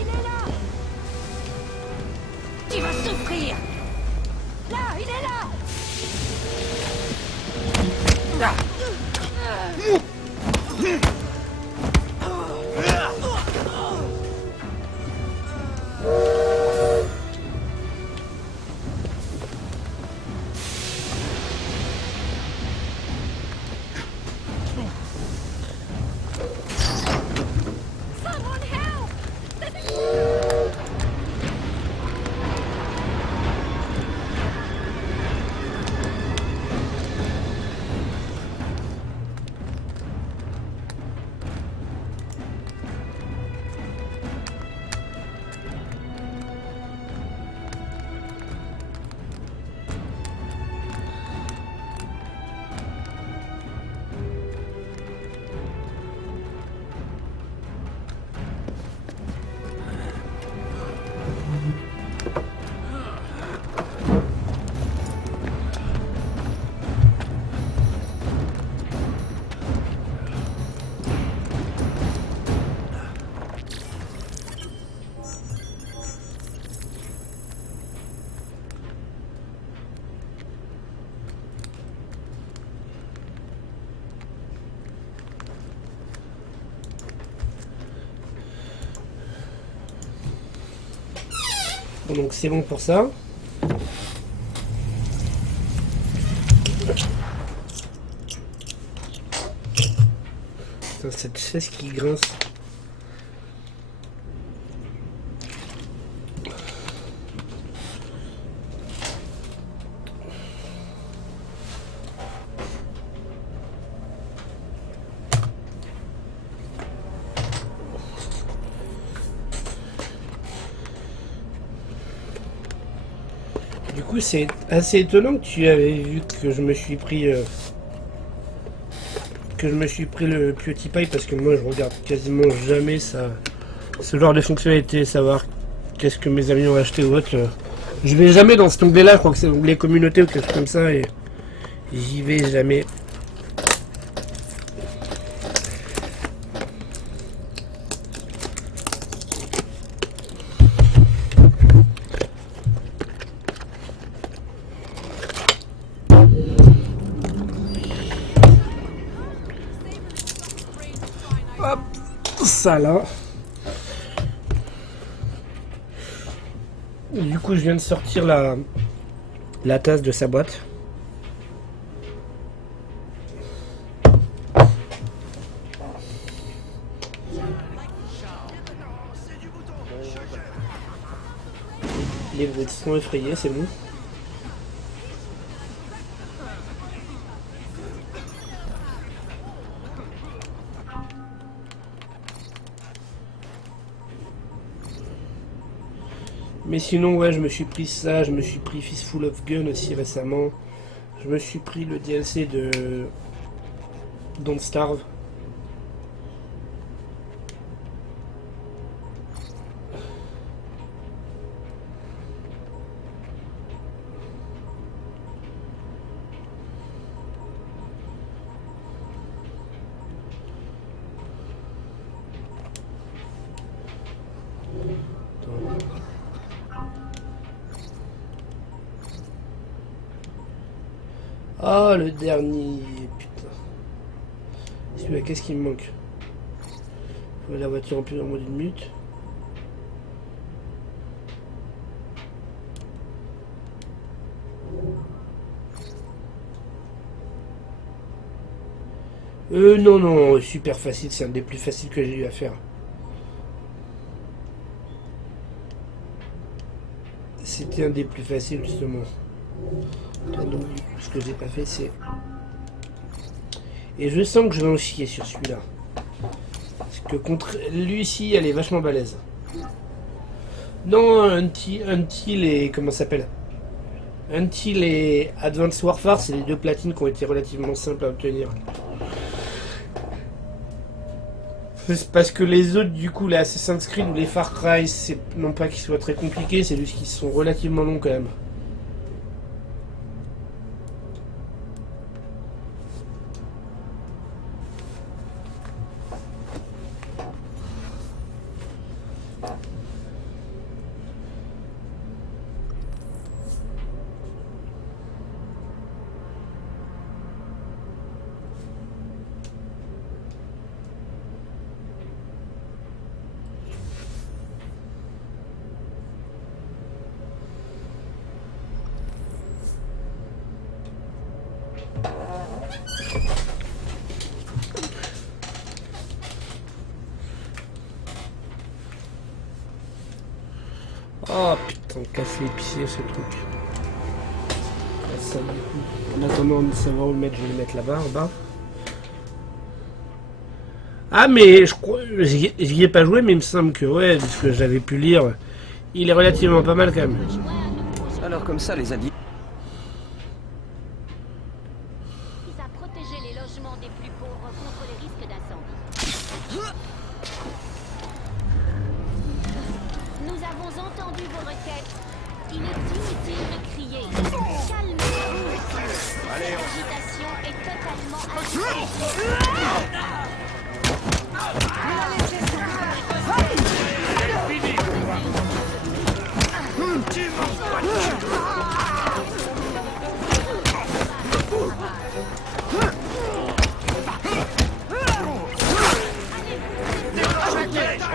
Il est là. Tu vas souffrir. Là, il est là. Someone help! Bon, donc c'est bon pour ça. Putain, cette chaise qui grince. Du coup, c'est assez étonnant que tu avais vu que je me suis pris le PewDiePie, parce que moi je regarde quasiment jamais ça, ce genre de fonctionnalité, savoir qu'est-ce que mes amis ont acheté ou autre. Je vais jamais dans cet onglet là, je crois que c'est l'onglet communauté ou quelque chose comme ça, et j'y vais jamais. Hop, ça là. Du coup, je viens de sortir la tasse de sa boîte. Les bruits sont effrayés, c'est bon. Mais sinon, ouais, je me suis pris ça, je me suis pris Fistful of Gun aussi récemment. Je me suis pris le DLC de Don't Starve. Ah, le dernier, putain. Celui-là, qu'est-ce qui me manque? Faut la voiture en plus en moins d'une minute. Non, non, super facile, c'est un des plus faciles que j'ai eu à faire. C'était un des plus faciles, justement. Donc, ce que j'ai pas fait, c'est... Et je sens que je vais en chier sur celui-là. Parce que contre lui-ci, elle est vachement balèze. Non, Until et... Comment ça s'appelle? Until et Advanced Warfare, c'est les deux platines qui ont été relativement simples à obtenir. C'est parce que les autres, du coup, les Assassin's Creed ou les Far Cry, c'est non pas qu'ils soient très compliqués, c'est juste qu'ils sont relativement longs quand même. Oh putain, casse les pieds ce truc. Ah, ça, du coup. En attendant de savoir où le mettre, je vais le mettre là-bas, en bas. Ah mais je crois, j'y ai pas joué, mais il me semble que ouais, de ce que j'avais pu lire, il est relativement pas mal quand même. Alors comme ça, les individus... vise à protéger les logements des plus pauvres contre les risques d'incendie. Nous avons entendu vos requêtes. Il est inutile de crier. Calmez-vous. Cette agitation est totalement injustifiée.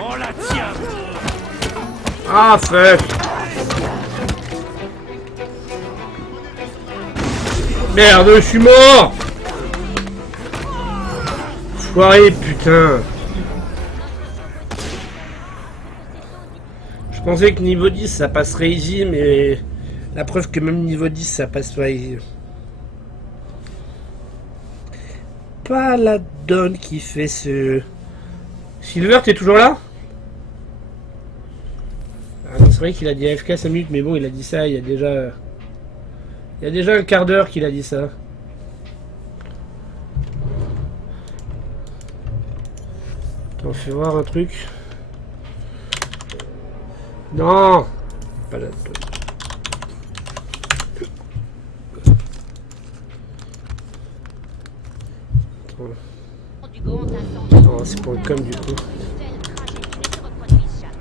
On la tient. Ah fuck. Merde, je suis mort. Foiré, putain. Je pensais que niveau 10 ça passerait easy, mais la preuve que même niveau 10 ça passe pas easy. Pas la donne qui fait ce... Silver, t'es toujours là? Ah non, c'est vrai qu'il a dit AFK 5 minutes, mais bon, il a dit ça il y a déjà... Il y a déjà un quart d'heure qu'il a dit ça. Attends, fais voir un truc. Non! Pas la... Du grand incendie. Non, c'est pour le com du coup. De telles tragédies ne se reproduisent jamais.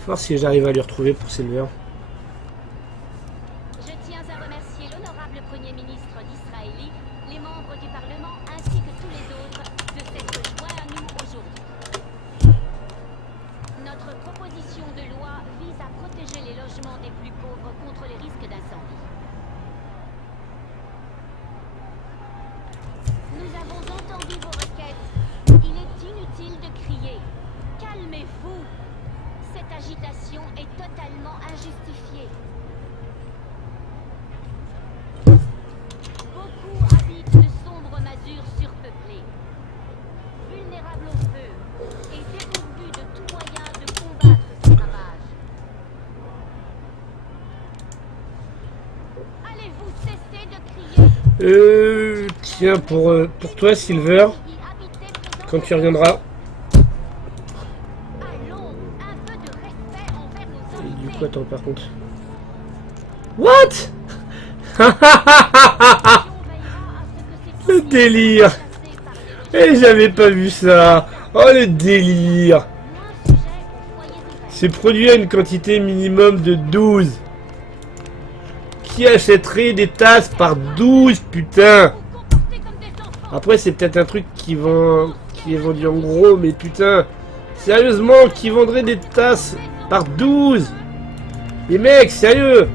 Faut voir si j'arrive à lui retrouver pour Silver. Je tiens à remercier l'honorable Premier ministre d'Israël, les membres du Parlement ainsi que tous les autres de s'être joints à nous aujourd'hui. Notre proposition de loi vise à protéger les logements des plus pauvres contre les risques d'incendie. Nous avons entendu vos requêtes. Il est inutile de crier. Calmez-vous. Cette agitation est totalement injustifiée. Beaucoup habitent de sombres masures surpeuplées, vulnérables au feu et dépourvus de tout moyen de combattre ces ravages. Allez-vous cesser de crier? Tiens, pour toi Silver, quand tu reviendras. Allons, un peu de respect envers nos Et du invités. coup, attends, par contre. What? Le délire. Et j'avais pas vu ça. Oh le délire. C'est produit à une quantité minimum de 12. Qui achèterait des tasses par 12, putain? Après c'est peut-être un truc qui est vendu en gros, mais putain. Sérieusement, qui vendrait des tasses par 12? Les mecs, sérieux?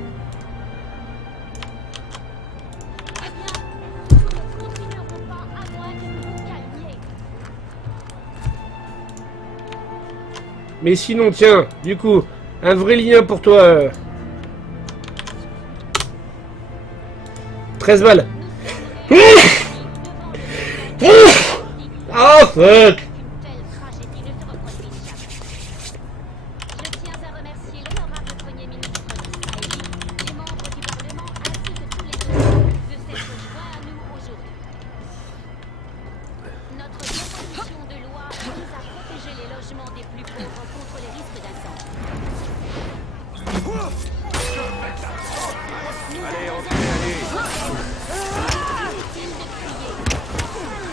Mais sinon, tiens, du coup, un vrai lien pour toi. 13 balles. Oh fuck. Je tiens à remercier l'honorable Premier ministre d'Israël, les membres du Parlement ainsi que tous les autres de s'être joints à nous aujourd'hui. Notre proposition de loi vise à protéger les logements des plus pauvres contre les risques d'incendie. Allez, on peut y aller. Inutile de crier.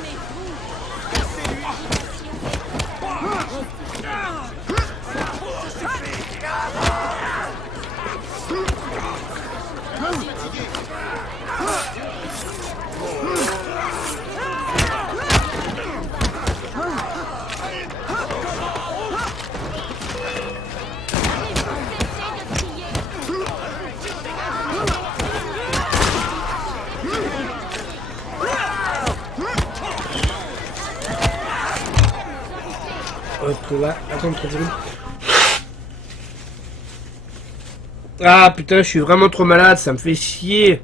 Calmez-vous. Hop là, attends 30 secondes. Ah putain, je suis vraiment trop malade, ça me fait chier.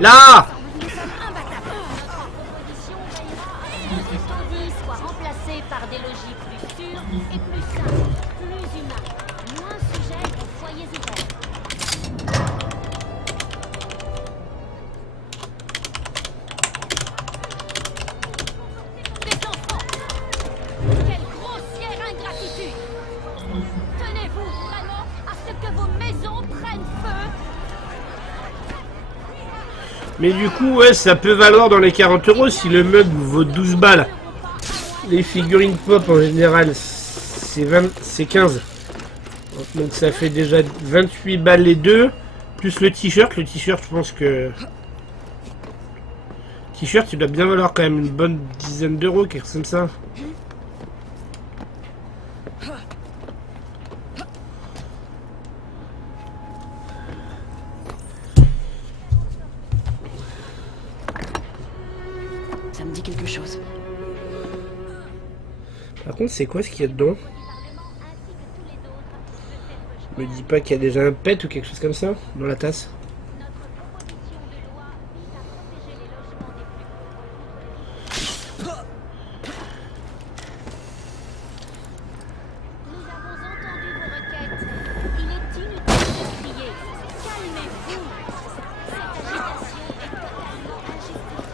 Là! Nous sommes imbattables. Notre proposition veillera à ce que les taudis soient remplacés par des logis plus sûrs et plus simples, plus humains, moins sujets aux foyers ouverts. Des enfants! Quelle grossière ingratitude! Tenez-vous vraiment à ce que vos maisons prennent feu? Mais du coup, ouais, ça peut valoir dans les 40 euros si le mug vaut 12 balles. Les figurines pop en général, c'est 15. Donc ça fait déjà 28 balles les deux. Plus le t-shirt. Le t-shirt, je pense que... T-shirt, il doit bien valoir quand même une bonne dizaine d'euros, quelque chose comme ça. Ça me dit quelque chose. Par contre, c'est quoi ce qu'il y a dedans? Me dis pas qu'il y a déjà un pet ou quelque chose comme ça dans la tasse. Nous avons entendu vos requêtes. Il est inutile de crier. Calmez-vous. Cette agitation est totalement injustifiée.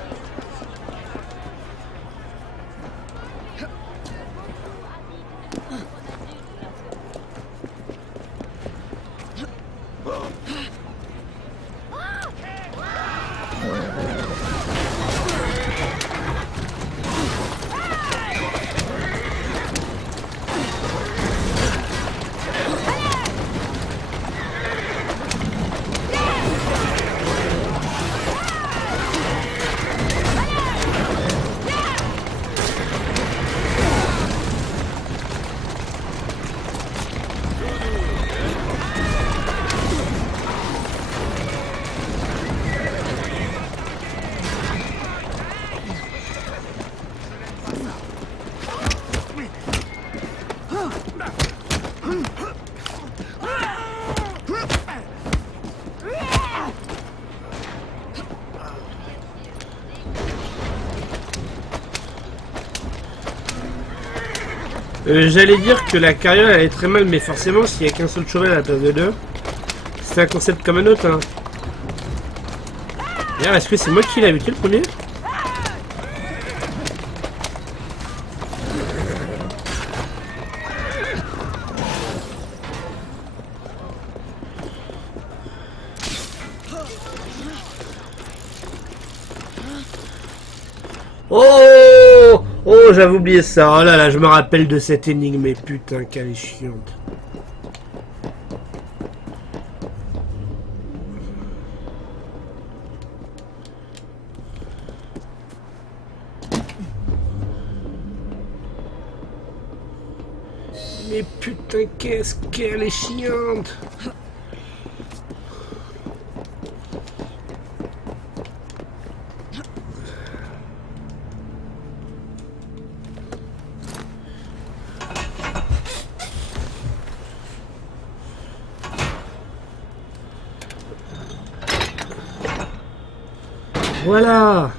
J'allais dire que la carrière elle est très mal, mais forcément s'il n'y a qu'un seul cheval à la place de deux, c'est un concept comme un autre. Hein. D'ailleurs, est-ce que c'est moi qui l'ai buté le premier? Oh! Oh, j'avais oublié ça. Oh là là, je me rappelle de cette énigme, mais putain, qu'elle est chiante. Mais putain, qu'est-ce qu'elle est chiante. Voilà.